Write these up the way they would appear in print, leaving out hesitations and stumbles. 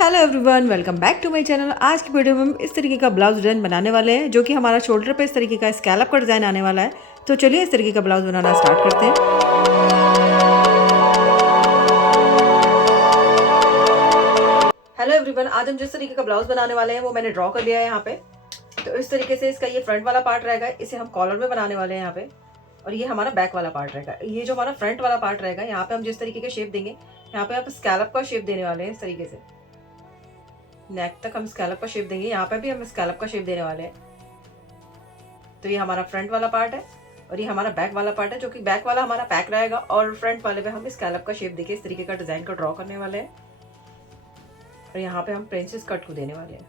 Hello everyone, welcome back to my channel. आज की video में हम इस तरीके का ब्लाउज डिजाइन बनाने वाले हैं, जो कि हमारा शोल्डर पे इस तरीके का स्कैलप का डिज़ाइन आने वाला है। तो चलिए इस तरीके का ब्लाउज बनाना स्टार्ट करते हैं। हेलो एवरीवन, आज हम जिस तरीके का ब्लाउज बनाने वाले हैं वो मैंने ड्रॉ कर लिया है यहाँ पे। तो इस तरीके से इसका ये फ्रंट वाला पार्ट रहेगा, इसे हम कॉलर में बनाने वाले हैं यहाँ पे। और ये हमारा बैक वाला पार्ट रहेगा। ये जो हमारा फ्रंट वाला पार्ट रहेगा, यहाँ पे हम जिस तरीके के शेप देंगे, यहाँ पे आप स्कैलप का शेप देने वाले हैं। इस तरीके से नेक तक हम स्कैलप का शेप देंगे। यहाँ पे भी हम स्कैलप का शेप देने वाले हैं। तो ये हमारा फ्रंट वाला पार्ट है और ये हमारा बैक वाला पार्ट है, जो कि बैक वाला हमारा पैक रहेगा और फ्रंट वाले पे हम स्कैलप का शेप देके इस तरीके का डिजाइन को ड्रॉ करने वाले हैं। और यहाँ पे हम प्रिंसेस कट को देने वाले हैं।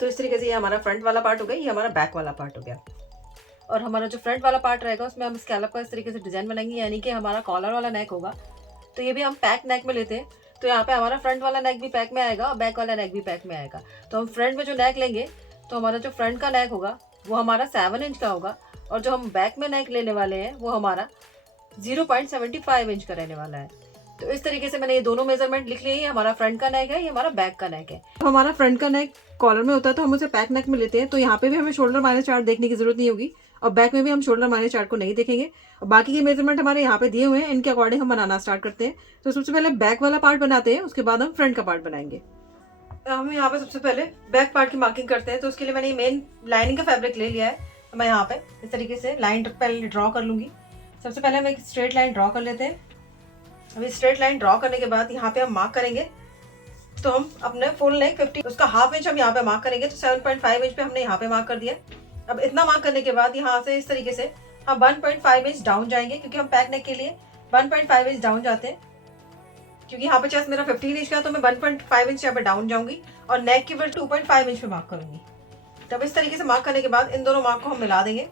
तो इस तरीके से ये हमारा फ्रंट वाला पार्ट हो गया, ये हमारा बैक वाला पार्ट हो गया। और हमारा जो फ्रंट वाला पार्ट रहेगा उसमें हम स्कैलप का इस तरीके से डिजाइन बनाएंगे, यानी कि हमारा कॉलर वाला नेक होगा। तो ये भी हम पैक नेक में लेते हैं। तो यहाँ पे हमारा फ्रंट वाला नेक भी पैक में आएगा और बैक वाला नेक भी पैक में आएगा। तो हम फ्रंट में जो नेक लेंगे, तो हमारा जो फ्रंट का नेक होगा वो हमारा 7 इंच का होगा, और जो हम बैक में नेक लेने वाले हैं वो हमारा 0.75 इंच का रहने वाला है। तो इस तरीके से मैंने ये दोनों मेजरमेंट लिख लिए। ये हमारा फ्रंट का नेक है, ये हमारा बैक का नेक है। तो हमारा फ्रंट का नेक कॉलर में होता है तो हम उसे पैक नेक में लेते हैं। तो यहाँ पे भी हमें शोल्डर माइनस चार्ट देखने की जरूरत नहीं होगी और बैक में भी हम शोल्डर माइनस चार्ट को नहीं देखेंगे। और बाकी के मेजरमेंट हमारे यहाँ पे दिए हुए हैं, इनके अकॉर्डिंग हम बनाना स्टार्ट करते हैं। तो सबसे पहले बैक वाला पार्ट बनाते हैं, उसके बाद हम फ्रंट का पार्ट बनाएंगे। हम यहाँ पे सबसे पहले बैक पार्ट की मार्किंग करते हैं। तो उसके लिए मैंने मेन लाइनिंग का फैब्रिक ले लिया है। तो मैं यहाँ पे इस तरीके से लाइन पहले ड्रॉ कर लूंगी। सबसे पहले हम एक स्ट्रेट लाइन ड्रॉ कर लेते हैं। अभी स्ट्रेट लाइन ड्रॉ करने के बाद यहाँ पे हम मार्क करेंगे। तो हम अपने फुल नेक 50, उसका हाफ इंच हम यहाँ पे मार्क करेंगे। तो 7.5 इंच पे हमने यहाँ पे मार्क कर दिया। अब इतना मार्क करने के बाद यहाँ से इस तरीके से हम 1.5 इंच डाउन जाएंगे, क्योंकि हम पैक नेक के लिए 1.5 इंच डाउन जाते हैं। क्योंकि यहाँ पे चेस्ट मेरा 15 इंच का, तो मैं 1.5 इंच यहाँ पे डाउन जाऊंगी और नेक की फिर 2.5 इंच पे मार्क करूंगी। तब इस तरीके से मार्क करने के बाद इन दोनों मार्क को हम मिला देंगे।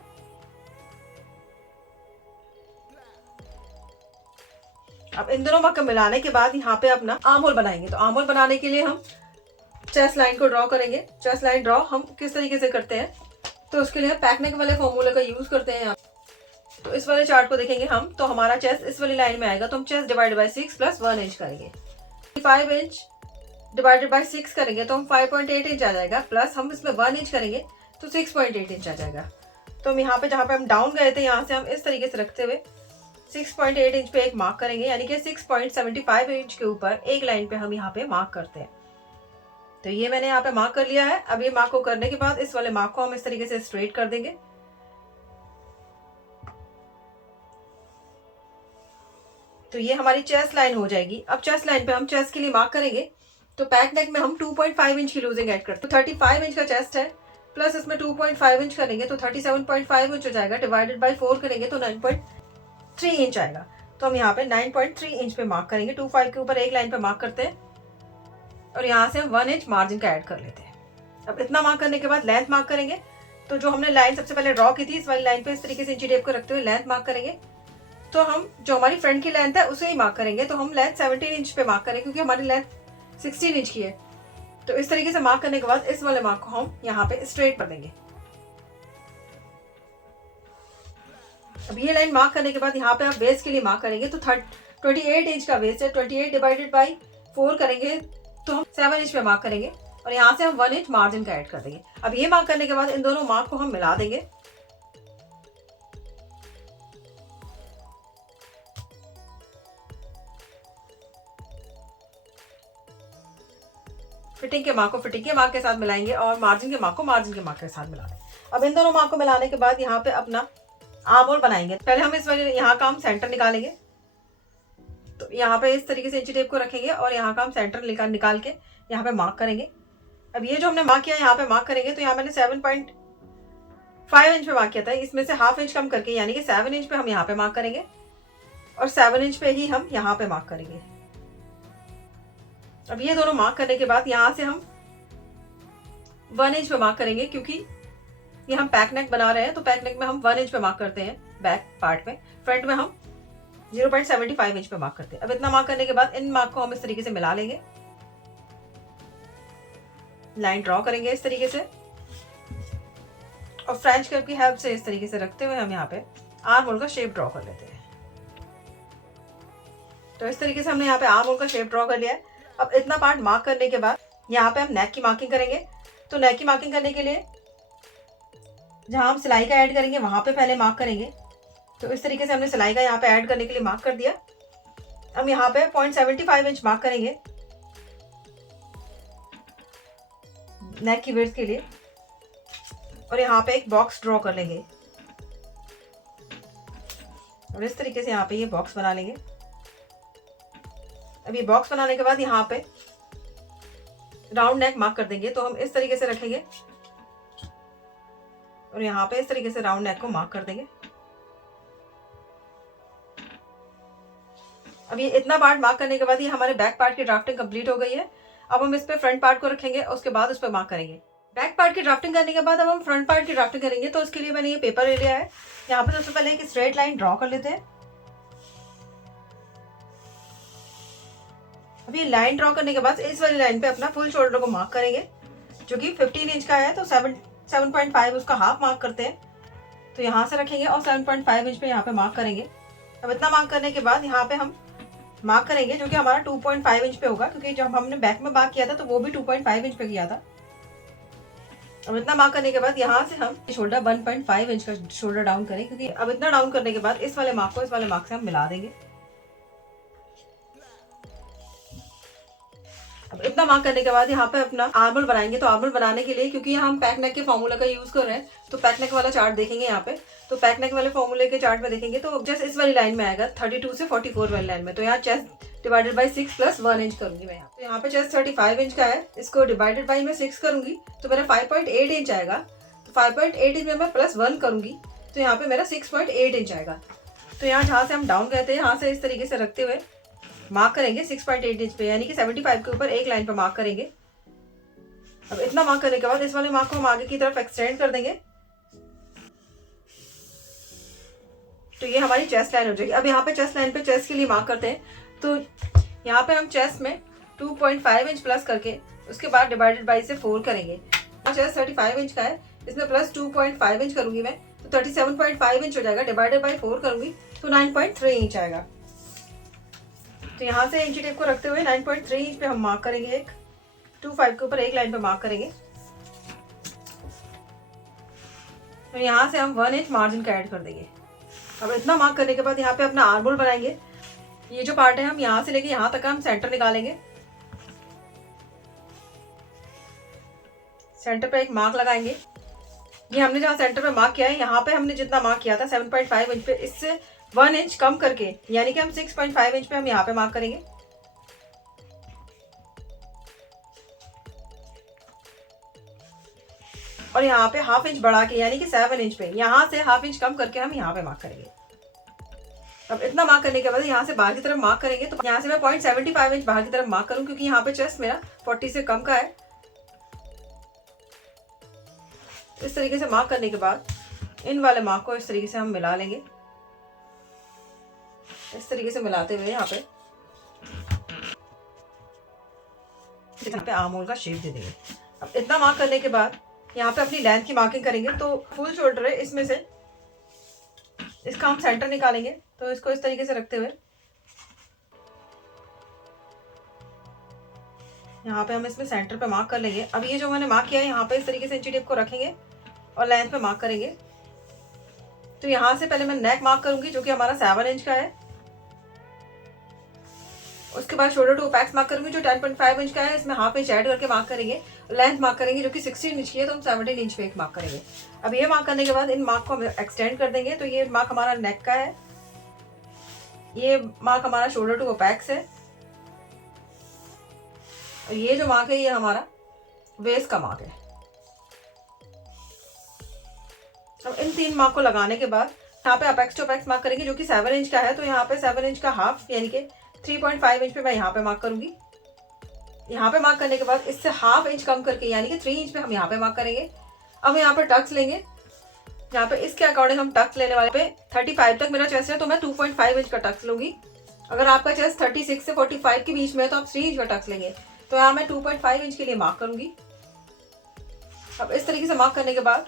अब इन दोनों मार्क को मिलाने के बाद यहाँ पे अपना आर्म होल बनाएंगे। तो आर्म होल बनाने के लिए हम चेस्ट लाइन को ड्रॉ करेंगे। चेस्ट लाइन ड्रॉ हम किस तरीके से करते हैं, तो उसके लिए पैक नेक वाले फॉर्मूले का यूज करते हैं। तो इस वाले चार्ट को देखेंगे हम, तो हमारा चेस्ट इस वाली लाइन में आएगा। तो हम chest divided by 6 plus 1 inch करेंगे। 5 इंच डिवाइडेड बाय 6 करेंगे तो हम 5.8 इंच आ जाएगा, प्लस हम इसमें 1 इंच करेंगे तो 6.8 इंच आ जाएगा। तो हम यहाँ पे जहाँ पे हम डाउन गए थे, यहाँ से हम इस तरीके से रखते हुए 6.8 इंच पे एक मार्क करेंगे, यानी कि 6.75 इंच के ऊपर एक लाइन पे हम यहाँ पे मार्क करते हैं। तो ये मैंने यहाँ पे मार्क कर लिया है। अब ये मार्क को करने के बाद इस वाले मार्क को हम इस तरीके से स्ट्रेट कर देंगे। तो ये हमारी चेस्ट लाइन हो जाएगी। अब चेस्ट लाइन पे हम चेस्ट के लिए मार्क करेंगे। तो पैक नेक में हम 2.5 इंच की लूजिंग ऐड करते हैं। तो 35 इंच का चेस्ट है, प्लस इसमें 2.5 इंच करेंगे तो 37.5 इंच हो जाएगा। डिवाइडेड बाय 4 करेंगे तो 9.3 इंच आएगा। तो हम यहाँ पे 9.3 इंच पे मार्क करेंगे। 25 के ऊपर एक लाइन पे मार्क करते हैं और यहाँ से हम 1 इंच मार्जिन का ऐड कर लेते हैं। अब इतना मार्क करने के बाद लेंथ मार्क करेंगे। तो जो हमने लाइन सबसे पहले ड्रॉ की थी, इस वाली लाइन पे इस तरीके से इंची टेप को रखते हुए लेंथ मार्क करेंगे। तो हम जो हमारी फ्रंट की लेंथ है उसे ही मार्क करेंगे। तो हम लेंथ 17 इंच पे मार्क करेंगे, क्योंकि हमारी लेंथ 16 इंच की है। तो इस तरीके से मार्क करने के बाद इस वाले मार्क को हम यहाँ पे स्ट्रेट कर देंगे। अब ये लाइन मार्क करने के बाद यहाँ पे आप वेस्ट के लिए मार्क करेंगे। तो 28 इंच का वेस्ट है। 28 डिवाइडेड बाई 4 करेंगे तो हम 7 इंच पे मार्क करेंगे और यहाँ से हम 1 इंच मार्जिन का ऐड कर देंगे। अब ये मार्क करने के बाद इन दोनों मार्क को हम मिला देंगे। फिटिंग के मार्क को फिटिंग के मार्क के साथ मिलाएंगे और मार्जिन के मार्क को मार्जिन के मार्क के साथ मिला देंगे। अब इन दोनों मार्क को मिलाने के बाद यहाँ पे अपना आर्म होल बनाएंगे। पहले हम इस वाले यहाँ का हम सेंटर निकालेंगे। तो यहाँ पे इस तरीके से इंची टेप को रखेंगे और यहाँ का हम सेंटर निकाल के यहाँ पे मार्क करेंगे। अब ये जो हमने मार्क किया यहाँ पे मार्क करेंगे। तो यहाँ मैंने 7.5 इंच पे मार्क किया था, इसमें से हाफ इंच कम करके, यानी कि 7 इंच पे हम यहाँ पे मार्क करेंगे और 7 इंच पे ही हम यहाँ पे मार्क करेंगे। अब ये दोनों मार्क करने के बाद यहाँ से हम 1 इंच पे मार्क करेंगे, क्योंकि ये हम पैक नेक बना रहे हैं। तो पैक नेक में हम 1 इंच पे मार्क करते हैं बैक पार्ट में, फ्रंट में हम 0.75 इंच पे मार्क करते हैं। अब इतना मार्क करने के बाद इन मार्क को हम इस तरीके से मिला लेंगे। लाइन ड्रॉ करेंगे इस तरीके से और फ्रेंच कर्व की हेल्प से इस तरीके से रखते हुए हम यहाँ पे आर्म होल का शेप ड्रॉ कर लेते हैं। तो इस तरीके से हमने यहाँ पे आर्म होल का शेप ड्रॉ कर लिया है। अब इतना पार्ट मार्क करने के बाद यहाँ पे हम नेक की मार्किंग करेंगे। तो नेक की मार्किंग करने के लिए जहाँ हम सिलाई का ऐड करेंगे वहाँ पे पहले मार्क करेंगे। तो इस तरीके से हमने सिलाई का यहाँ पे ऐड करने के लिए मार्क कर दिया। हम यहाँ पे 0.75 इंच मार्क करेंगे नेक की विड्थ के लिए, और यहाँ पे एक बॉक्स ड्रॉ कर लेंगे और इस तरीके से यहाँ पे ये बॉक्स बना लेंगे। अब ये बॉक्स बनाने के बाद यहाँ पे राउंड नेक मार्क कर देंगे। तो हम इस तरीके से रखेंगे और यहाँ पे इस तरीके से राउंड नेक को मार्क कर देंगे। अब ये इतना पार्ट मार्क करने के बाद ये हमारे बैक पार्ट की ड्राफ्टिंग कंप्लीट हो गई है। अब हम इस पे फ्रंट पार्ट को रखेंगे और उसके बाद उस पर मार्क करेंगे। बैक पार्ट की ड्राफ्टिंग करने के बाद अब हम फ्रंट पार्ट की ड्राफ्टिंग करेंगे। तो उसके लिए मैंने ये पेपर ले लिया है। यहाँ पे सबसे पहले एक स्ट्रेट लाइन ड्रॉ कर लेते हैं। अब ये लाइन ड्रॉ करने के बाद इस वाली लाइन पे अपना फुल शोल्डर को मार्क करेंगे, जो कि 15 इंच का है। तो 7.5 उसका हाफ मार्क करते हैं। तो यहाँ से रखेंगे और 7.5 इंच पे यहाँ पे मार्क करेंगे। अब इतना मार्क करने के बाद यहाँ पे हम मार्क करेंगे, जो कि हमारा 2.5 इंच पे होगा, क्योंकि जब हमने बैक में मार्क किया था तो वो भी 2.5 इंच पे किया था। अब इतना मार्क करने के बाद यहाँ से हम शोल्डर 1.5 इंच का शोल्डर डाउन करें, क्योंकि अब इतना डाउन करने के बाद इस वाले मार्क को इस वाले मार्क से हम मिला देंगे। अब इतना मार्क करने के बाद यहाँ पे अपना आर्मल बनाएंगे। तो आर्मल बनाने के लिए, क्योंकि यहाँ हम पैक नेक के फॉर्मूला का यूज कर रहे हैं, तो पैक नेक वाला चार्ट देखेंगे यहाँ पे। तो पैक नेक वाले फॉर्मूले के चार्ट में देखेंगे तो जस्ट इस वाली लाइन में आएगा 32 से 44 वाली लाइन में। तो यहाँ chest divided by 6 plus 1 inch करूंगी मैं यहाँ। तो यहाँ पे चेस्ट 35 इंच का है, इसको डिवाइडेड बाई मैं 6 करूंगी तो मेरा 5.8 इंच आएगा। तो 5.8 इंच में मैं प्लस 1 करूंगी तो यहाँ पे मेरा 6.8 इंच आएगा। तो यहाँ जहाँ से हम डाउन कहते हैं, यहाँ से इस तरीके से रखते हुए मार्क करेंगे 6.8 इंच पे, यानी कि 75 के ऊपर एक लाइन पे मार्क करेंगे। अब इतना मार्क करने के बाद इस वाले मार्क को हम आगे की तरफ एक्सटेंड कर देंगे। तो ये हमारी चेस्ट लाइन हो जाएगी। अब यहाँ पे चेस्ट लाइन पे चेस्ट के लिए मार्क करते हैं। तो यहाँ पे हम चेस्ट में 2.5 इंच प्लस करके उसके बाद डिवाइडेड बाई से 4 करेंगे। चेस्ट 35 इंच का है, इसमें प्लस 2.5 इंच करूंगी मैं, तो 37.5 इंच हो जाएगा। डिवाइडेड बाई 4 करूंगी तो 9.3 इंच आएगा। तो यहाँ से इंची टेप को रखते हुए 9.3 इंच पे हम मार्क करेंगे। एक 2.5 के ऊपर एक लाइन पे मार्क करेंगे। तो यहाँ से हम 1 इंच मार्जिन का ऐड कर देंगे। अब इतना मार्क करने के बाद यहाँ पे अपना आर्म होल बनाएंगे। ये जो पार्ट है हम यहाँ से लेके यहाँ तक हम सेंटर निकालेंगे। सेंटर पे एक मार्क लगाएंगे। ये हमने जहाँ सेंटर पे मार्क किया है, यहाँ पे हमने जितना मार्क किया था 7.5 इंच पे, इससे 1 इंच कम करके, यानी कि हम 6.5 इंच पे हम यहाँ पे मार्क करेंगे। और यहाँ पे हाफ इंच बढ़ा के, यानी कि 7 इंच पे, यहाँ से हाफ इंच कम करके हम यहाँ पे मार्क करेंगे। अब इतना मार्क करने के बाद यहाँ से बाहर की तरफ मार्क करेंगे। तो यहाँ से मैं 0.75 इंच बाहर की तरफ मार्क करूँ, क्योंकि यहाँ पे चेस्ट मेरा 40 से कम का है। इस तरीके से मार्क करने के बाद इन वाले मार्क को इस तरीके से हम मिला लेंगे। इस तरीके से मिलाते हुए यहाँ पे आर्म होल का शेप दे देंगे। अब इतना मार्क करने के बाद यहाँ पे अपनी लेंथ की मार्किंग करेंगे। तो फुल शोल्डर है, इसमें से इसका हम सेंटर निकालेंगे। तो इसको इस तरीके से रखते हुए यहाँ पे हम इसमें सेंटर पे मार्क कर लेंगे। अब ये जो मैंने मार्क किया है, यहाँ पे इस तरीके से इंची टेप को रखेंगे और लेंथ पे मार्क करेंगे। तो यहाँ से पहले मैं नेक मार्क करूंगी, जो कि हमारा 7 इंच का है। उसके बाद शोल्डर टू पैक्स मार्क करूंगी, जो 10.5 इंच का है। इसमें हाफ इंच ऐड करके मार्क करेंगे। लेंथ मार्क करेंगे, जो कि 16 इंच की है, तो हम 17 इंच पे एक मार्क करेंगे। अब ये मार्क करने के बाद इन मार्क को हम एक्सटेंड कर देंगे। तो ये मार्क हमारा नेक का है, ये मार्क हमारा शोल्डर टू पैक्स है, और ये जो मार्क है ये हमारा वेस्ट का मार्क है। अब इन 3 मार्क को लगाने के बाद यहाँ पे अपेक्स टू अपेक्स मार्क करेंगे, जो कि 7 इंच का है। तो यहाँ पे 7 इंच का हाफ, यानी कि 3.5 इंच पे मैं यहाँ पे मार्क करूंगी। यहाँ पे मार्क करने के बाद इससे हाफ इंच कम करके, यानी कि 3 इंच पे हम यहाँ पे मार्क करेंगे। अब यहाँ पे टक्स लेंगे। यहाँ पे इसके अकॉर्डिंग हम टक्स लेने वाले पे 35 तक मेरा चेस्ट है, तो मैं 2.5 इंच का टक्स लूंगी। अगर आपका चेस्ट 36 से 45 के बीच में है तो आप 3 इंच का टक्स लेंगे। तो यहाँ मैं 2.5 इंच के लिए मार्क करूंगी। अब इस तरीके से मार्क करने के बाद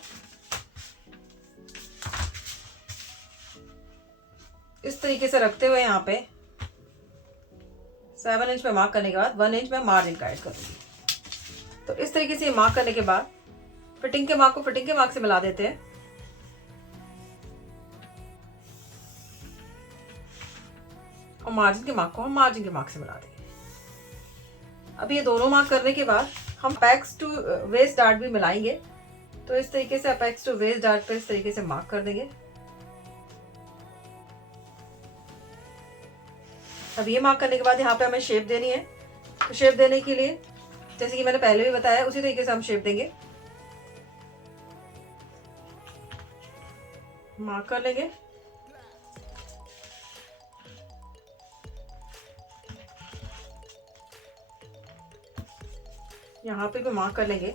इस तरीके से रखते हुए यहाँ पे 7 इंच पे मार्क करने के बाद 1 इंच मैं मार्जिन का ऐड करूँगी। तो इस तरीके से मार्क करने के बाद फिटिंग के मार्क को फिटिंग के मार्क से मिला देते हैं। और मार्जिन के मार्क को हम मार्जिन के मार्क से मिला देंगे। अब ये दोनों मार्क करने के बाद हम अपेक्स टू वेस्ट डार्ट भी मिलाएंगे। तो इस तरीके से अपेक्स टू वेस्ट डार्ट पे इस तरीके से मार्क कर देंगे। अब ये मार्क करने के बाद यहाँ पे हमें शेप देनी है। तो शेप देने के लिए जैसे कि मैंने पहले भी बताया उसी तरीके से हम शेप देंगे। मार्क कर लेंगे। यहाँ पे भी मार्क कर लेंगे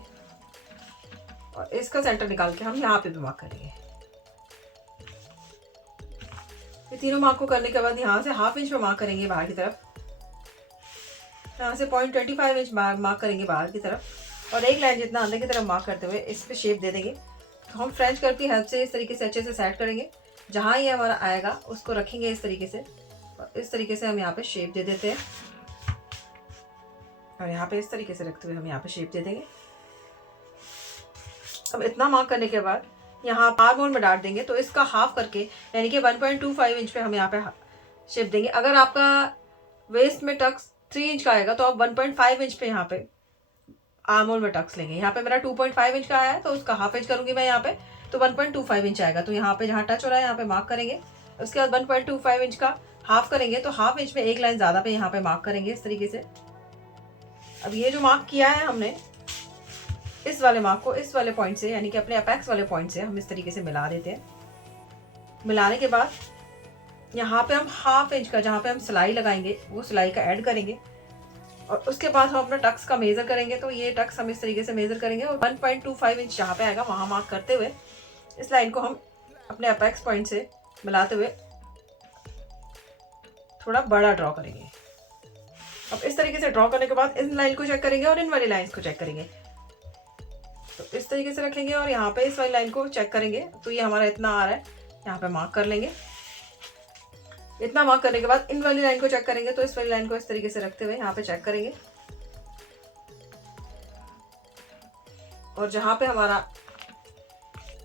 और इसका सेंटर निकाल के हम यहाँ पे भी मार्क करेंगे। ये तीनों मार्क को करने के बाद यहाँ से हाफ इंच पे मार्क करेंगे बाहर की तरफ। यहाँ से 0.25 इंच मार्क करेंगे बाहर की तरफ और एक लाइन जितना अंदर की तरफ मार्क करते हुए इस पे शेप दे देंगे। तो हम फ्रेंच कर्व की हेल्प से इस तरीके से अच्छे से सेट करेंगे। जहाँ ये हमारा आएगा उसको रखेंगे इस तरीके से और इस तरीके से हम यहाँ पे शेप दे देते हैं। और यहाँ पे इस तरीके से रखते हुए हम यहाँ पे शेप दे देंगे। अब इतना मार्क करने के बाद यहाँ आर्म होल में डाल देंगे। तो इसका हाफ करके यानी कि 1.25 इंच पे हम यहाँ पे शेप देंगे। अगर आपका वेस्ट में टक्स 3 इंच का आएगा तो आप 1.5 इंच पे यहाँ पे आर्म होल में टक्स लेंगे। यहाँ पे मेरा 2.5 इंच का आया है तो उसका हाफ इंच करूंगी मैं यहाँ पे, तो 1.25 इंच आएगा। तो यहाँ पे जहाँ टच हो रहा है यहाँ पे मार्क करेंगे। उसके बाद 1.25 इंच का हाफ करेंगे तो हाफ इंच में एक लाइन ज़्यादा पे यहाँ पे मार्क करेंगे इस तरीके से। अब ये जो मार्क किया है हमने इस वाले मार्क को इस वाले पॉइंट से यानी कि अपने अपेक्स वाले पॉइंट से हम इस तरीके से मिला देते हैं। मिलाने के बाद यहाँ पे हम हाफ इंच का जहाँ पे हम सिलाई लगाएंगे वो सिलाई का ऐड करेंगे और उसके बाद हम अपना टक्स का मेज़र करेंगे। तो ये टक्स हम इस तरीके से मेज़र करेंगे और 1.25 इंच जहाँ पे आएगा वहाँ मार्क करते हुए इस लाइन को हम अपने अपेक्स पॉइंट से मिलाते हुए थोड़ा बड़ा ड्रॉ करेंगे। अब इस तरीके से ड्रॉ करने के बाद इन लाइन को चेक करेंगे और इन वाली लाइन्स को चेक करेंगे। तो इस तरीके से रखेंगे और यहाँ पे इस वाली लाइन को चेक करेंगे। तो ये हमारा इतना आ रहा है, यहाँ पे मार्क कर लेंगे। इतना मार्क करने के बाद इन वाली लाइन को चेक करेंगे। तो इस वाली लाइन को इस तरीके से रखते हुए यहाँ पे चेक करेंगे और जहाँ पे हमारा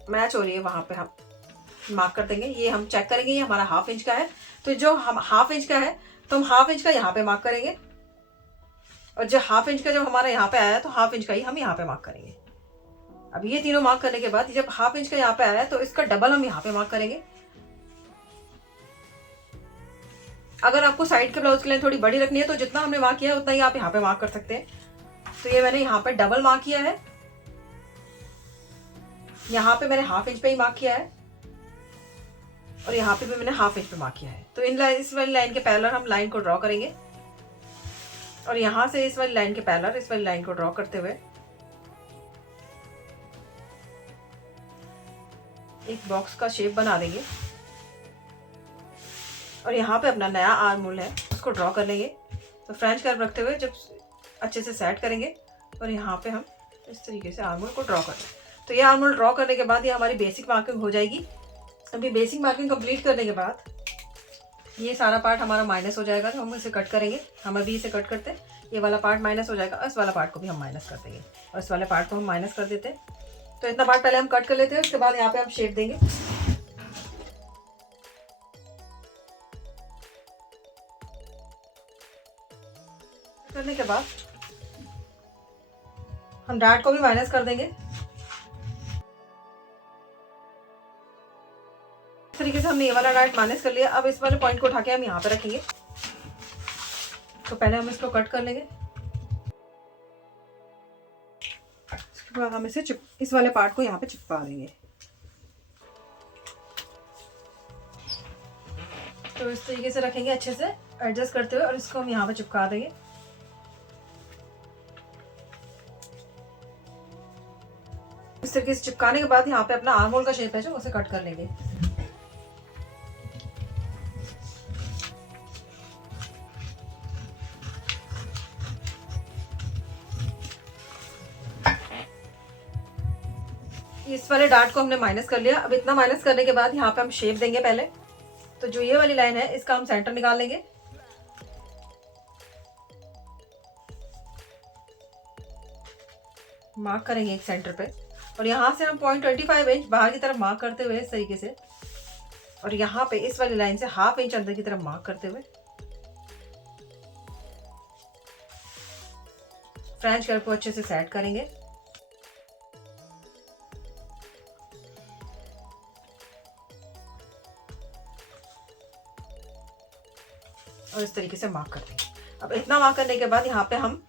मैच हो रही है वहाँ पे हम मार्क कर देंगे। ये हम चेक करेंगे ये हमारा हाफ इंच का है, तो जो हम हाफ इंच का है तो हम हाफ इंच का यहाँ पे मार्क करेंगे और जो हाफ इंच का जब हमारा यहाँ पे आया तो हाफ इंच का ही हम यहाँ पे मार्क करेंगे। अब ये तीनों मार्क करने के बाद जब हाफ इंच का यहाँ पे आया है तो इसका डबल हम यहाँ पे मार्क करेंगे। अगर आपको साइड के ब्लाउज की लाइन थोड़ी बड़ी रखनी है तो जितना हमने मार्क किया है उतना ही आप यहाँ पे मार्क कर सकते हैं। तो ये मैंने यहाँ पे डबल मार्क किया है, यहाँ पे मैंने हाफ इंच पे ही मार्क किया है और यहाँ पे भी मैंने हाफ इंच पे मार्क किया है। तो इस वाली लाइन के पैरेलल हम लाइन को ड्रॉ करेंगे और यहाँ से इस वाली लाइन के पैरेलल इस वाली लाइन को ड्रॉ करते हुए एक बॉक्स का शेप बना देंगे और यहाँ पे अपना नया आर्म होल है उसको ड्रॉ कर लेंगे। तो फ्रेंच कर्व रखते हुए जब अच्छे से सेट करेंगे और यहाँ पे हम इस तरीके से आर्म होल को ड्रॉ कर लें। तो ये आर्म होल ड्रॉ करने के बाद ये हमारी बेसिक मार्किंग हो जाएगी। अभी बेसिक मार्किंग कंप्लीट करने के बाद ये सारा पार्ट हमारा माइनस हो जाएगा तो हम इसे कट करेंगे। हम अभी इसे कट करते हैं, ये वाला पार्ट माइनस हो जाएगा और इस वाला पार्ट को भी हम माइनस कर देंगे और इस वाले पार्ट को हम माइनस कर देते हैं। तो इतना पार्ट पहले हम कट कर लेते हैं, उसके बाद यहाँ पे हम शेप देंगे। करने के बाद हम डार्ट को भी माइनस कर देंगे। इस तरीके से हमने ये वाला डार्ट माइनस कर लिया। अब इस वाले पॉइंट को उठा के हम यहाँ पे रखेंगे। तो पहले हम इसको कट कर लेंगे, उसके बाद हम इसे इस वाले पार्ट को यहाँ पे चिपका देंगे। तो इस तरीके से रखेंगे अच्छे से एडजस्ट करते हुए और इसको हम यहाँ पे चिपका देंगे। इस तरीके से चिपकाने के बाद यहाँ पे अपना आर्म होल का शेप है जो उसे कट कर लेंगे। इस वाले डार्ट को हमने माइनस कर लिया। अब इतना माइनस करने के बाद यहाँ पे हम शेप देंगे पहले। तो जो ये वाली लाइन है इसका हम सेंटर निकाल लेंगे मार्क करेंगे एक सेंटर पे, और यहाँ से हम 0.25 इंच बाहर की तरफ मार्क करते हुए इस तरीके से, और यहाँ पे इस वाली लाइन से 1/2 इंच अंदर की तरफ मार्क करते हुए फ्रेंच कर्व को अच्छे से सेट करेंगे। और इस तरीके से मार्क कर देंगे। अब इतना मार्क करने के बाद यहाँ पे हम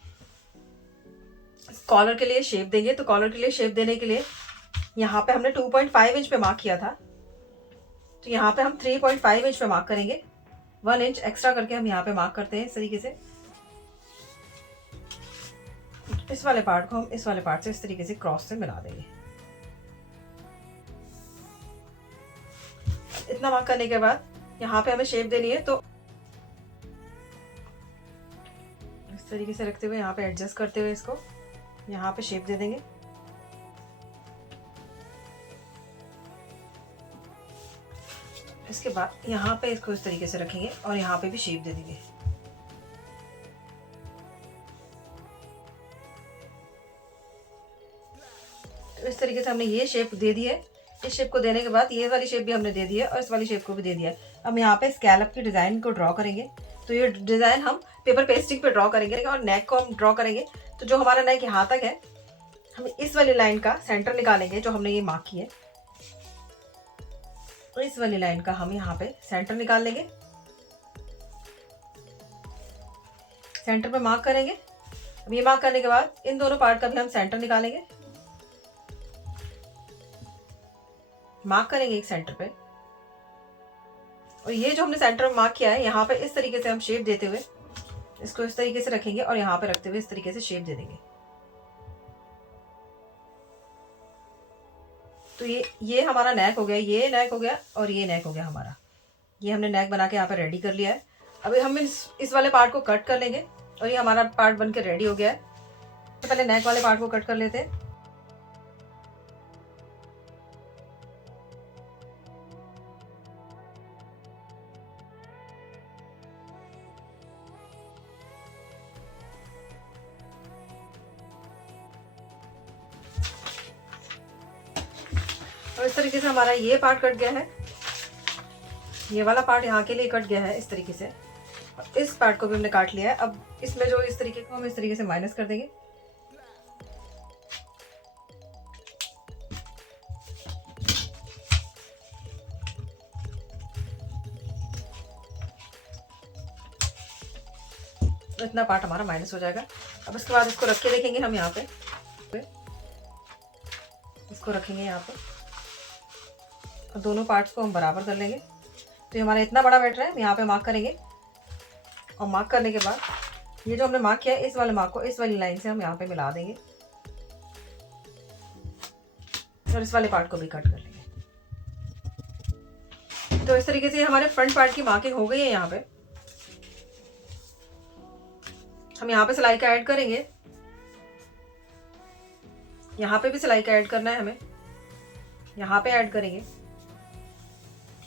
कॉलर के लिए शेप देंगे। तो कॉलर के लिए शेप देने के लिए यहाँ पे हमने 2.5 इंच पे मार्क किया था, तो यहाँ पे हम 3.5 इंच पे मार्क करेंगे। 1 इंच एक्स्ट्रा करके हम यहाँ पे मार्क करते हैं इस तरीके से। इस वाले पार्ट को हम इस वाले पार्ट से इस तरीके से क्रॉस से मिला देंगे। इतना मार्क करने के बाद यहाँ पे हमें शेप देनी है, तो इस तरीके से रखते हुए यहाँ पे एडजस्ट करते हुए इसको यहाँ पे शेप दे देंगे। इसके बाद यहाँ पे इसको इस तरीके से रखेंगे और यहाँ पे भी शेप दे देंगे। तो इस तरीके से हमने ये शेप दे दी है। इस शेप को देने के बाद ये वाली शेप भी हमने दे दी है और इस वाली शेप को भी दे दिया है। अब यहाँ पे स्कैलप की डिज़ाइन को ड्रॉ करेंगे। तो ये डिज़ाइन हम पेपर पेस्टिंग पे ड्रॉ करेंगे और नेक को हम ड्रॉ करेंगे। तो जो हमारा नेक यहाँ तक है, हम इस वाली लाइन का सेंटर निकालेंगे जो हमने ये मार्क की है। तो इस वाली लाइन का हम यहाँ पे सेंटर निकाल लेंगे, सेंटर पे मार्क करेंगे। अब ये मार्क करने के बाद इन दोनों पार्ट का भी हम सेंटर निकालेंगे, मार्क करेंगे एक सेंटर पे। और ये जो हमने सेंटर में मार्क किया है, यहाँ पे इस तरीके से हम शेप देते हुए इसको इस तरीके से रखेंगे और यहाँ पे रखते हुए इस तरीके से शेप दे देंगे। तो ये हमारा नेक हो गया, ये नेक हो गया और ये नेक हो गया हमारा। ये हमने नेक बना के यहाँ पे रेडी कर लिया है। अभी हम इस वाले पार्ट को कट कर लेंगे और ये हमारा पार्ट बन के रेडी हो गया है। तो पहले नेक वाले पार्ट को कट कर लेते हैं। और इस तरीके से हमारा ये पार्ट कट गया है, ये वाला पार्ट यहाँ के लिए कट गया है इस तरीके से। इस पार्ट को भी हमने काट लिया है। अब इसमें जो इस तरीके को हम इस तरीके से माइनस कर देंगे। तो इतना पार्ट हमारा माइनस हो जाएगा। अब इसके बाद इसको रख के देखेंगे हम यहाँ पे, इसको रखेंगे यहाँ पे और दोनों पार्ट्स को हम बराबर कर लेंगे। तो ये हमारा इतना बड़ा बैठ रहा है, हम यहाँ पे मार्क करेंगे और मार्क करने के बाद ये जो हमने मार्क किया है, इस वाले मार्क को इस वाली लाइन से हम यहाँ पे मिला देंगे और इस वाले पार्ट को भी कट कर लेंगे। तो इस तरीके से हमारे फ्रंट पार्ट की मार्किंग हो गई है। यहाँ पे हम यहाँ पे सिलाई का ऐड करेंगे, यहाँ पे भी सिलाई का ऐड करना है हमें, यहाँ पे ऐड करेंगे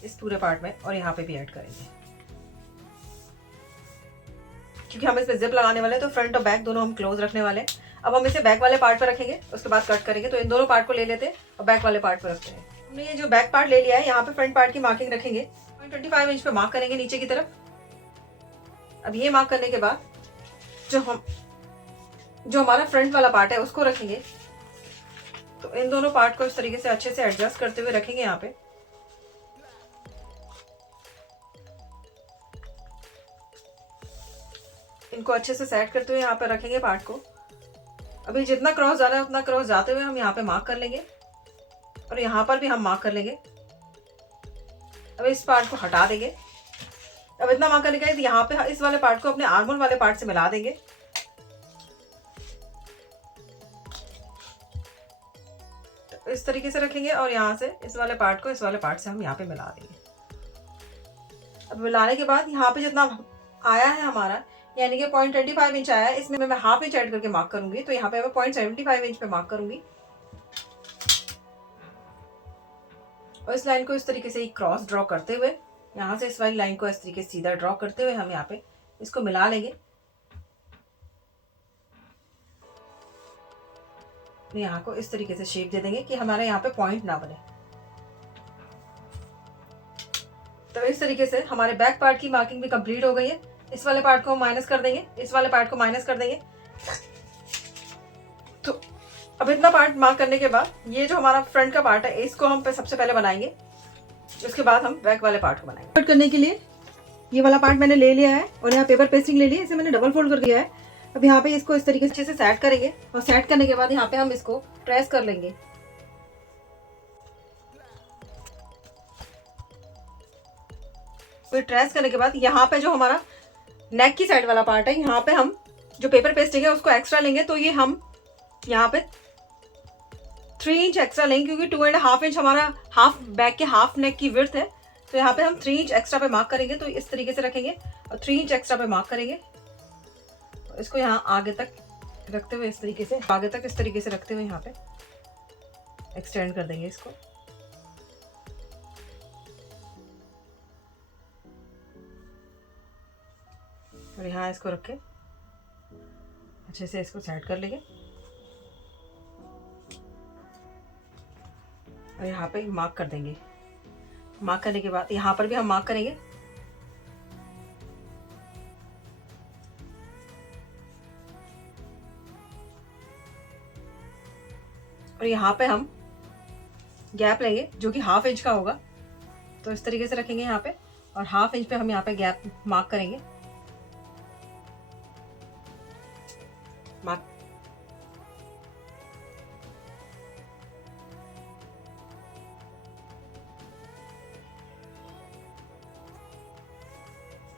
इस पूरे पार्ट में और यहाँ पे भी ऐड करेंगे। क्योंकि हम इसमें जिप लगाने वाले हैं तो फ्रंट और बैक दोनों हम क्लोज रखने वाले हैं। अब हम इसे बैक वाले पार्ट पर रखेंगे, उसके बाद कट करेंगे। तो इन दोनों पार्ट को ले लेते हैं और बैक वाले पार्ट पर रखते हैं। हमने ये जो बैक पार्ट ले लिया है, यहाँ पे फ्रंट पार्ट की मार्किंग रखेंगे। 0.25 इंच पे मार्क करेंगे नीचे की तरफ। अब ये मार्क करने के बाद जो हमारा फ्रंट वाला पार्ट है उसको रखेंगे। तो इन दोनों पार्ट को इस तरीके से अच्छे से एडजस्ट करते हुए रखेंगे यहाँ पे। इनको अच्छे से सेट करते हुए यहाँ पे रखेंगे पार्ट को। अभी जितना क्रॉस जा रहा है उतना क्रॉस जाते हुए हम यहाँ पे मार्क कर लेंगे और यहाँ पर भी हम मार्क कर लेंगे। अब इस पार्ट को हटा देंगे। अब इतना मार्क करने के बाद यहाँ पे इस वाले पार्ट को अपने आर्मोल वाले पार्ट से मिला देंगे। तो इस तरीके से रखेंगे और यहाँ से इस वाले पार्ट को इस वाले पार्ट से हम यहाँ पे मिला देंगे। अब मिलाने के बाद यहाँ पे जितना आया है हमारा, यानी कि 0.25 इंच आया है, इसमें मैं 1/2 इंच ऐड करके मार्क करूंगी। तो यहाँ पे मैं 0.75 इंच पे मार्क करूंगी और इस लाइन को इस तरीके से क्रॉस ड्रॉ करते हुए, यहाँ से इस वाली लाइन को इस तरीके से सीधा ड्रॉ करते हुए हम यहाँ पे इसको मिला लेंगे। तो यहाँ को इस तरीके से शेप दे देंगे कि हमारे यहाँ पे पॉइंट ना बने। तो इस तरीके से हमारे बैक पार्ट की मार्किंग भी कंप्लीट हो गई है। इस वाले पार्ट को हम माइनस कर देंगे, इस वाले पार्ट को माइनस कर देंगे। तो अब इतना पार्ट मार्क करने के बाद ये जो हमारा फ्रंट का पार्ट है इसको हम सबसे पहले बनाएंगे, उसके बाद हम बैक वाले पार्ट को बनाएंगे। कट करने के लिए ये वाला पार्ट मैंने ले लिया है और यहाँ पेपर पेस्टिंग ले ली है, इसे मैंने डबल फोल्ड कर दिया है। अब यहाँ पे इसको इस तरीके से अच्छे से सेट करेंगे और सेट करने के बाद यहाँ पे हम इसको प्रेस कर लेंगे। फिर ट्रेस करने के बाद यहाँ पे जो हमारा नेक की साइड वाला पार्ट है यहाँ पे हम जो पेपर पेस्टिंग है उसको एक्स्ट्रा लेंगे। तो ये हम यहाँ पे 3 इंच एक्स्ट्रा लेंगे क्योंकि 2.5 इंच हमारा हाफ बैक के हाफ नेक की विड्थ है। तो यहाँ पे हम 3 इंच एक्स्ट्रा पे मार्क करेंगे। तो इस तरीके से रखेंगे और 3 इंच एक्स्ट्रा पे मार्क करेंगे। इसको यहाँ आगे तक रखते हुए इस तरीके से आगे तक इस तरीके से रखते हुए यहाँ पे एक्सटेंड कर देंगे इसको। और यहाँ इसको रखे अच्छे से इसको सेट कर लेंगे और यहाँ पे मार्क कर देंगे। मार्क करने के बाद यहाँ पर भी हम मार्क करेंगे। और यहाँ पे हम गैप लेंगे जो कि हाफ इंच का होगा। तो इस तरीके से रखेंगे यहाँ पे और हाफ इंच पे हम यहाँ पे गैप मार्क करेंगे। मार्क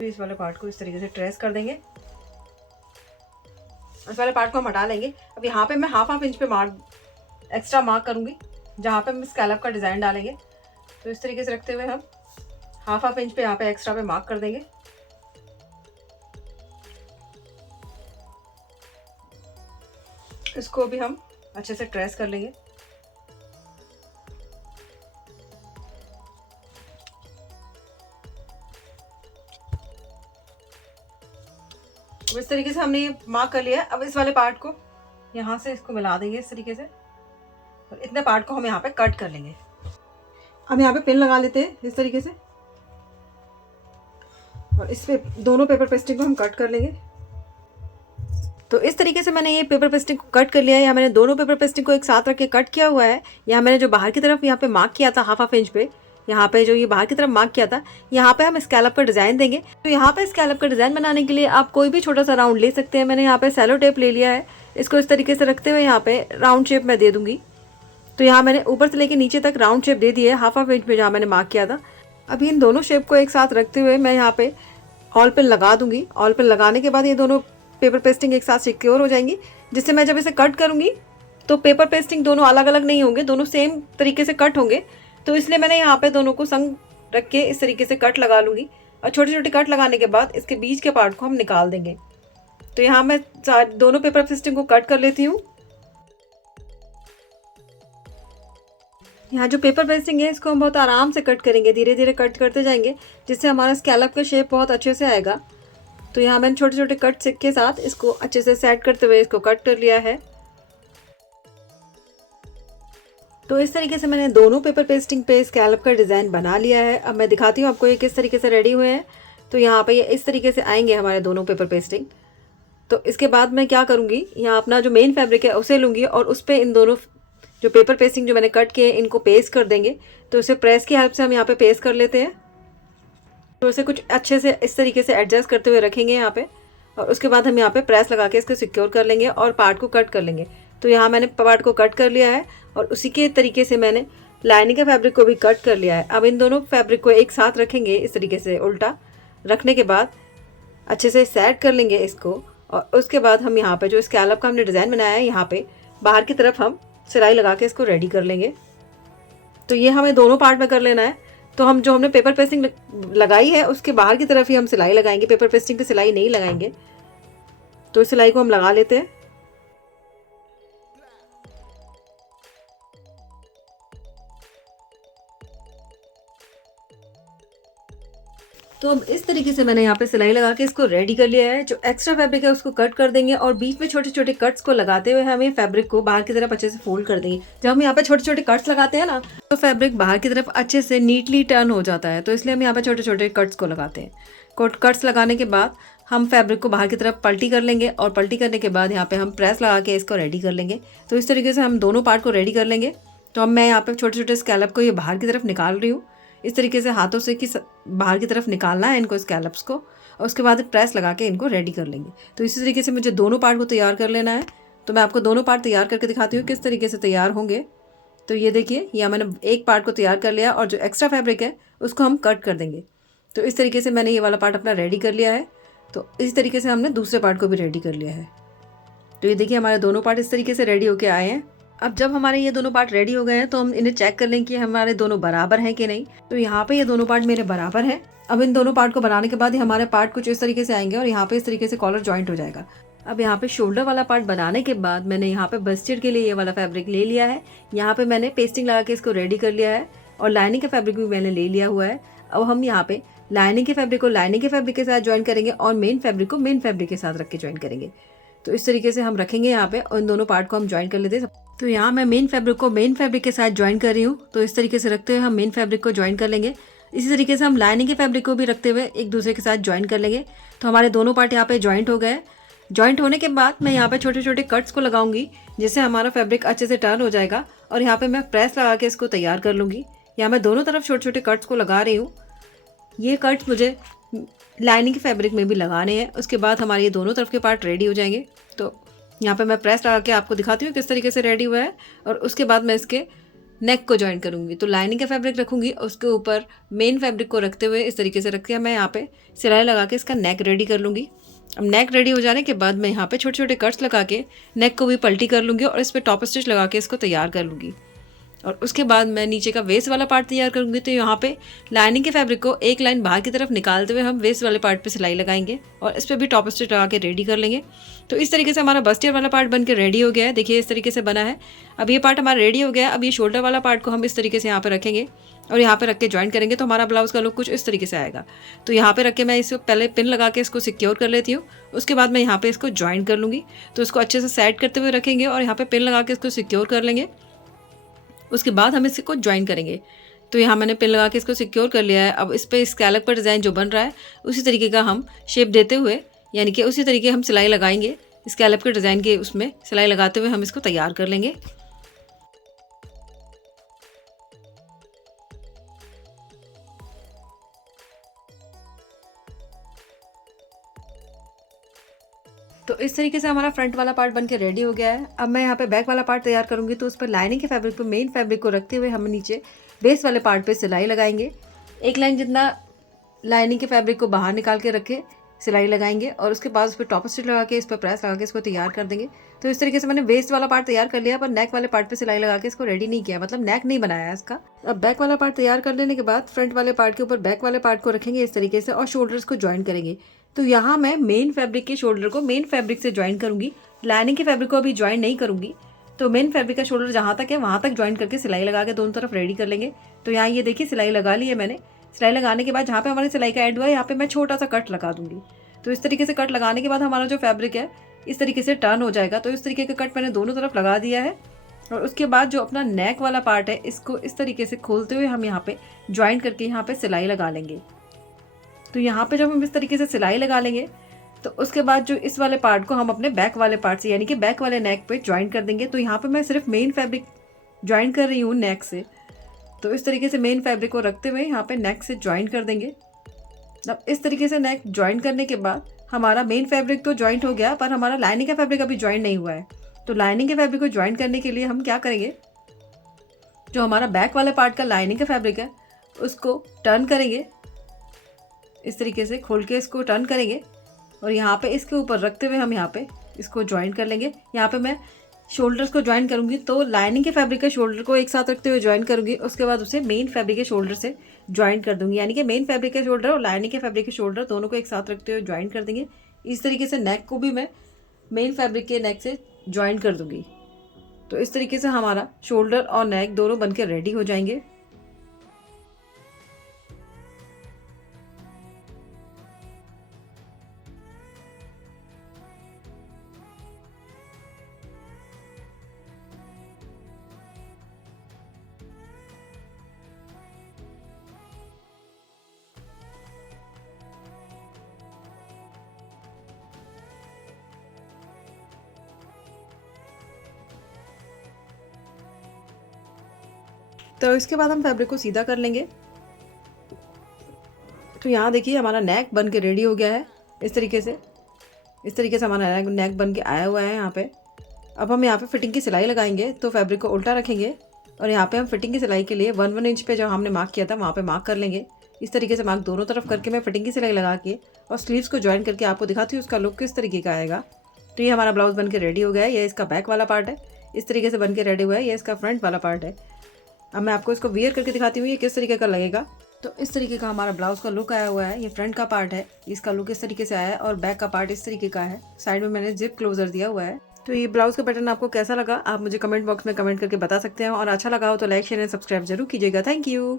इस वाले पार्ट को इस तरीके से ट्रेस कर देंगे। इस वाले पार्ट को हम हटा लेंगे। अब यहाँ पे मैं हाफ इंच पे एक्स्ट्रा मार्क करूंगी जहाँ पे हम स्कैलप का डिज़ाइन डालेंगे। तो इस तरीके से रखते हुए हम हाफ इंच पे यहाँ पे एक्स्ट्रा पे मार्क कर देंगे। इसको भी हम अच्छे से ट्रेस कर लेंगे। इस तरीके से हमने ये मार्क कर लिया है। अब इस वाले पार्ट को यहाँ से इसको मिला देंगे इस तरीके से और इतने पार्ट को हम यहाँ पे कट कर लेंगे। अब यहाँ पे पिन लगा लेते हैं इस तरीके से और इस पे दोनों पेपर पेस्टिंग को हम कट कर लेंगे। तो इस तरीके से मैंने ये पेपर पेस्टिंग को कट कर लिया है। यहाँ मैंने दोनों पेपर पेस्टिंग को एक साथ रख के कट किया हुआ है। यहाँ मैंने जो बाहर की तरफ यहाँ पे मार्क किया था हाफ इंच पे, यहाँ पे जो ये बाहर की तरफ मार्क किया था, यहाँ पे हम स्कैलप का डिज़ाइन देंगे। तो यहाँ पे स्कैलप का डिज़ाइन बनाने के लिए आप कोई भी छोटा सा राउंड ले सकते हैं। मैंने यहाँ पे सेलो टेप ले लिया है। इसको इस तरीके से रखते हुए यहाँ पे राउंड शेप मैं दे दूँगी। तो यहाँ मैंने ऊपर से लेके नीचे तक राउंड शेप दे दी है हाफ इंच में जहाँ मैंने मार्क किया था। अभी इन दोनों शेप को एक साथ रखते हुए मैं यहाँ पे ऑल पिन लगा दूंगी। ऑल पिन लगाने के बाद ये दोनों पेपर पेस्टिंग एक साथ सिक्योर हो जाएंगी, जिससे मैं जब इसे कट करूँगी तो पेपर पेस्टिंग दोनों अलग अलग नहीं होंगे, दोनों सेम तरीके से कट होंगे। तो इसलिए मैंने यहाँ पे दोनों को संग रख के इस तरीके से कट लगा लूँगी और छोटे छोटे कट लगाने के बाद इसके बीच के पार्ट को हम निकाल देंगे। तो यहाँ मैं दोनों पेपर पेस्टिंग को कट कर लेती हूँ। यहाँ जो पेपर पेस्टिंग है इसको हम बहुत आराम से कट करेंगे, धीरे धीरे कट करते जाएंगे, जिससे हमारा स्कैलप का शेप बहुत अच्छे से आएगा। तो यहाँ मैंने छोटे छोटे कट के साथ इसको अच्छे से सेट करते हुए इसको कट कर लिया है। तो इस तरीके से मैंने दोनों पेपर पेस्टिंग पे स्कैलप का डिज़ाइन बना लिया है। अब मैं दिखाती हूँ आपको ये किस तरीके से रेडी हुए हैं। तो यहाँ पे ये इस तरीके से आएंगे हमारे दोनों पेपर पेस्टिंग। तो इसके बाद मैं क्या करूँगी, यहाँ अपना जो मेन फैब्रिक है उसे लूँगी और उस पर इन दोनों जो पेपर पेस्टिंग जो मैंने कट किए इनको पेस्ट कर देंगे। तो इसे प्रेस की हेल्प से हम यहाँ पे पेस्ट कर लेते हैं। तो इसे कुछ अच्छे से इस तरीके से एडजस्ट करते हुए रखेंगे यहाँ पे और उसके बाद हम यहाँ पे प्रेस लगा के इसको सिक्योर कर लेंगे और पार्ट को कट कर लेंगे। तो यहाँ मैंने पार्ट को कट कर लिया है और उसी के तरीके से मैंने लाइनिंग के फैब्रिक को भी कट कर लिया है। अब इन दोनों फैब्रिक को एक साथ रखेंगे इस तरीके से उल्टा रखने के बाद अच्छे से सेट कर लेंगे इसको और उसके बाद हम यहाँ पे जो स्कैलप का हमने डिज़ाइन बनाया है यहाँ पे बाहर की तरफ हम सिलाई लगा के इसको रेडी कर लेंगे। तो ये हमें दोनों पार्ट में कर लेना है। तो हम जो हमने पेपर पेस्टिंग लगाई है उसके बाहर की तरफ ही हम सिलाई लगाएंगे, पेपर पेस्टिंग पे सिलाई नहीं लगाएंगे। तो इस सिलाई को हम लगा लेते हैं। तो अब इस तरीके से मैंने यहाँ पे सिलाई लगा के इसको रेडी कर लिया है। जो एक्स्ट्रा फैब्रिक है उसको कट कर देंगे और बीच में छोटे छोटे कट्स को लगाते हुए हम ये फैब्रिक को बाहर की तरफ अच्छे से फोल्ड कर देंगे। जब हम यहाँ पे छोटे छोटे कट्स लगाते हैं ना, तो फैब्रिक बाहर की तरफ अच्छे से नीटली टर्न हो जाता है। तो इसलिए हम यहाँ पे छोटे छोटे कट्स को लगाते हैं। कट्स लगाने के बाद हम फैब्रिक को बाहर की तरफ पलटी कर लेंगे और पलटी करने के बाद यहाँ पे हम प्रेस लगा के इसको रेडी कर लेंगे। तो इस तरीके से हम दोनों पार्ट को रेडी कर लेंगे। तो अब मैं यहाँ पे छोटे छोटे स्कैलप को ये बाहर की तरफ निकाल रही हूँ। इस तरीके से हाथों से कि बाहर की तरफ निकालना है इनको, स्कैलप्स को, और उसके बाद प्रेस लगा के इनको रेडी कर लेंगे। तो इसी तरीके से मुझे दोनों पार्ट को तैयार कर लेना है। तो मैं आपको दोनों पार्ट तैयार करके दिखाती हूँ किस तरीके से तैयार होंगे। तो ये देखिए, यहाँ मैंने एक पार्ट को तैयार कर लिया और जो एक्स्ट्रा फैब्रिक है उसको हम कट कर देंगे। तो इस तरीके से मैंने ये वाला पार्ट अपना रेडी कर लिया है। तो इस तरीके से हमने दूसरे पार्ट को भी रेडी कर लिया है। तो ये देखिए, हमारे दोनों पार्ट इस तरीके से रेडी होके आए हैं। अब जब हमारे ये दोनों पार्ट रेडी हो गए हैं तो हम इन्हें चेक कर लें कि हमारे दोनों बराबर हैं कि नहीं। तो यहाँ पे ये दोनों पार्ट मेरे बराबर हैं। अब इन दोनों पार्ट को बनाने के बाद हमारे पार्ट कुछ इस तरीके से आएंगे और यहाँ पे इस तरीके से कॉलर जॉइंट हो जाएगा। अब यहाँ पे शोल्डर वाला पार्ट बनाने के बाद मैंने यहाँ पे बस्टेड के लिए ये वाला फैब्रिक ले लिया है। यहाँ पे मैंने पेस्टिंग लगा के इसको रेडी कर लिया है और लाइनिंग का फैब्रिक भी मैंने ले लिया हुआ है। अब हम यहाँ पे लाइनिंग के फैब्रिक को लाइनिंग के फैब्रिक के साथ ज्वाइन करेंगे और मेन फैब्रिक को मेन फैब्रिक के साथ रख के ज्वाइन करेंगे। तो इस तरीके से हम रखेंगे यहाँ पे और इन दोनों पार्ट को हम ज्वाइन कर लेते हैं। तो यहाँ मैं मेन फैब्रिक को मेन फैब्रिक के साथ ज्वाइन कर रही हूँ। तो इस तरीके से रखते हुए हम मेन फैब्रिक को ज्वाइन कर लेंगे। इसी तरीके से हम लाइनिंग के फैब्रिक को भी रखते हुए एक दूसरे के साथ ज्वाइन कर लेंगे। तो हमारे दोनों पार्ट यहाँ पे ज्वाइंट हो गए। ज्वाइंट होने के बाद मैं यहाँ पे छोटे छोटे कट्स को लगाऊंगी जिससे हमारा फैब्रिक अच्छे से टर्न हो जाएगा और यहाँ पे मैं प्रेस लगा के इसको तैयार कर लूँगी। यहाँ मैं दोनों तरफ छोटे छोटे कट्स को लगा रही हूँ। ये कट्स मुझे लाइनिंग के फैब्रिक में भी लगाने हैं। उसके बाद हमारे ये दोनों तरफ के पार्ट रेडी हो जाएंगे। तो यहाँ पे मैं प्रेस लगा के आपको दिखाती हूँ किस तरीके से रेडी हुआ है। और उसके बाद मैं इसके नेक को ज्वाइन करूँगी। तो लाइनिंग का फैब्रिक रखूँगी, उसके ऊपर मेन फैब्रिक को रखते हुए इस तरीके से रख के मैं यहाँ पे सिलाई लगा के इसका नेक रेडी कर लूँगी। अब नेक रेडी हो जाने के बाद मैं यहाँ पे छोटे छोटे कट्स लगा के नेक को भी पलटी कर लूँगी और इस पर टॉप स्टिच लगा के इसको तैयार कर लूँगी। और उसके बाद मैं नीचे का वेस्ट वाला पार्ट तैयार करूँगी। तो यहाँ पे लाइनिंग के फैब्रिक को एक लाइन बाहर की तरफ निकालते हुए हम वेस्ट वाले पार्ट पे सिलाई लगाएंगे और इस पर भी टॉप स्टिच लगा के रेडी कर लेंगे। तो इस तरीके से हमारा बस्टियर वाला पार्ट बन के रेडी हो गया है। देखिए इस तरीके से बना है। अब ये पार्ट हमारा रेडी हो गया है। अब ये शोल्डर वाला पार्ट को हम इस तरीके से यहाँ पे रखेंगे और यहाँ पे रख के ज्वाइन करेंगे। तो हमारा ब्लाउज का लुक कुछ इस तरीके से आएगा। तो यहाँ पे रख के मैं इसको पहले पिन लगा के इसको सिक्योर कर लेती हूँ। उसके बाद मैं यहाँ पे इसको ज्वाइन कर लूँगी। तो इसको अच्छे से सेट करते हुए रखेंगे और यहाँ पे पिन लगा के इसको सिक्योर कर लेंगे। उसके बाद हम इसको ज्वाइन करेंगे। तो यहाँ मैंने पिन लगा के इसको सिक्योर कर लिया है। अब इस पर स्कैलप पर डिज़ाइन जो बन रहा है उसी तरीके का हम शेप देते हुए, यानी कि उसी तरीके हम सिलाई लगाएंगे। स्कैलप के डिज़ाइन के उसमें सिलाई लगाते हुए हम इसको तैयार कर लेंगे। तो इस तरीके से हमारा फ्रंट वाला पार्ट बन के रेडी हो गया है। अब मैं यहाँ पे बैक वाला पार्ट तैयार करूँगी। तो उस पर लाइनिंग के फैब्रिक पे मेन फैब्रिक को रखते हुए हम नीचे बेस वाले पार्ट पे सिलाई लगाएंगे। एक लाइन जितना लाइनिंग के फैब्रिक को बाहर निकाल के रखे सिलाई लगाएंगे और उसके बाद उस पर टॉप स्टिच लगा के इस पर प्रेस लगा के इसको तैयार कर देंगे। तो इस तरीके से मैंने वेस्ट वाला पार्ट तैयार कर लिया, पर नेक वाले पार्ट पे सिलाई लगा के इसको रेडी नहीं किया, मतलब नेक नहीं बनाया इसका। अब बैक वाला पार्ट तैयार कर लेने के बाद फ्रंट वाले पार्ट के ऊपर बैक वाले पार्ट को रखेंगे इस तरीके से और शोल्डर्स को ज्वाइन करेंगे। तो यहाँ मैं मेन फैब्रिक के शोल्डर को मेन फैब्रिक से ज्वाइन करूँगी, लाइनिंग के फैब्रिक को अभी ज्वाइन नहीं करूँगी। तो मेन फैब्रिक का शोल्डर जहाँ तक है वहाँ तक ज्वाइन करके सिलाई लगा के दोनों तरफ रेडी कर लेंगे। तो यहाँ ये देखिए सिलाई लगा ली है मैंने। सिलाई लगाने के बाद जहाँ पे हमारी सिलाई का एंड हुआ है यहाँ पे मैं छोटा सा कट लगा दूंगी। तो इस तरीके से कट लगाने के बाद हमारा जो फैब्रिक है इस तरीके से टर्न हो जाएगा। तो इस तरीके का कट मैंने दोनों तरफ लगा दिया है। और उसके बाद जो अपना नेक वाला पार्ट है इसको इस तरीके से खोलते हुए हम यहाँ पे ज्वाइन करके यहाँ पे सिलाई लगा लेंगे। तो यहाँ पे जब हम इस तरीके से सिलाई लगा लेंगे तो उसके बाद जो इस वाले पार्ट को हम अपने बैक वाले पार्ट से, यानी कि बैक वाले नेक पे ज्वाइन कर देंगे। तो यहाँ पे मैं सिर्फ मेन फैब्रिक ज्वाइन कर रही हूँ नेक से। तो इस तरीके से मेन फैब्रिक को रखते हुए यहाँ पे नेक से ज्वाइन कर देंगे। अब इस तरीके से नेक ज्वाइन करने के बाद हमारा मेन फैब्रिक तो ज्वाइंट हो गया, पर हमारा लाइनिंग का फैब्रिक अभी ज्वाइन नहीं हुआ है। तो लाइनिंग के फैब्रिक को ज्वाइन करने के लिए हम क्या करेंगे, जो हमारा बैक वाले पार्ट का लाइनिंग का फैब्रिक है उसको टर्न करेंगे, इस तरीके से खोल के इसको टर्न करेंगे और यहाँ पे इसके ऊपर रखते हुए हम यहाँ पे इसको ज्वाइन कर लेंगे। यहाँ पे मैं शोल्डर्स को ज्वाइन करूँगी, तो लाइनिंग के फैब्रिक के शोल्डर को एक साथ रखते हुए ज्वाइन करूँगी। उसके बाद उसे मेन फैब्रिक के शोल्डर से ज्वाइन कर दूँगी, यानी कि मेन फैब्रिक के शोल्डर और लाइनिंग के फैब्रिक के शोल्डर दोनों को एक साथ रखते हुए ज्वाइन कर देंगे। इस तरीके से नेक को भी मैं मेन फैब्रिक के नेक से ज्वाइन कर दूँगी। तो इस तरीके से हमारा शोल्डर और नेक दोनों बन के रेडी हो जाएंगे। तो इसके बाद हम फैब्रिक को सीधा कर लेंगे। तो यहाँ देखिए हमारा नेक बन के रेडी हो गया है। इस तरीके से हमारा नेक बन के आया हुआ है यहाँ पे। अब हम यहाँ पे फिटिंग की सिलाई लगाएंगे। तो फैब्रिक को उल्टा रखेंगे और यहाँ पे हम फिटिंग की सिलाई के लिए 1 इंच पे जो हमने मार्क किया था वहाँ पे मार्क कर लेंगे। इस तरीके से मार्क दोनों तरफ करके मैं फिटिंग की सिलाई लगा के और स्लीव्स को ज्वाइन करके आपको दिखाती हूँ उसका लुक किस तरीके का आएगा। तो ये हमारा ब्लाउज बन के रेडी हो गया है। ये इसका बैक वाला पार्ट है, इस तरीके से बन के रेडी हुआ है। ये इसका फ्रंट वाला पार्ट है। अब मैं आपको इसको वियर करके दिखाती हूँ ये किस तरीके का लगेगा। तो इस तरीके का हमारा ब्लाउज का लुक आया हुआ है। ये फ्रंट का पार्ट है, इसका लुक इस तरीके से आया है और बैक का पार्ट इस तरीके का है। साइड में मैंने जिप क्लोजर दिया हुआ है। तो ये ब्लाउज का पैटर्न आपको कैसा लगा आप मुझे कमेंट बॉक्स में कमेंट करके बता सकते हैं और अच्छा लगा हो तो लाइक शेयर एंड सब्सक्राइब जरूर कीजिएगा। Thank you.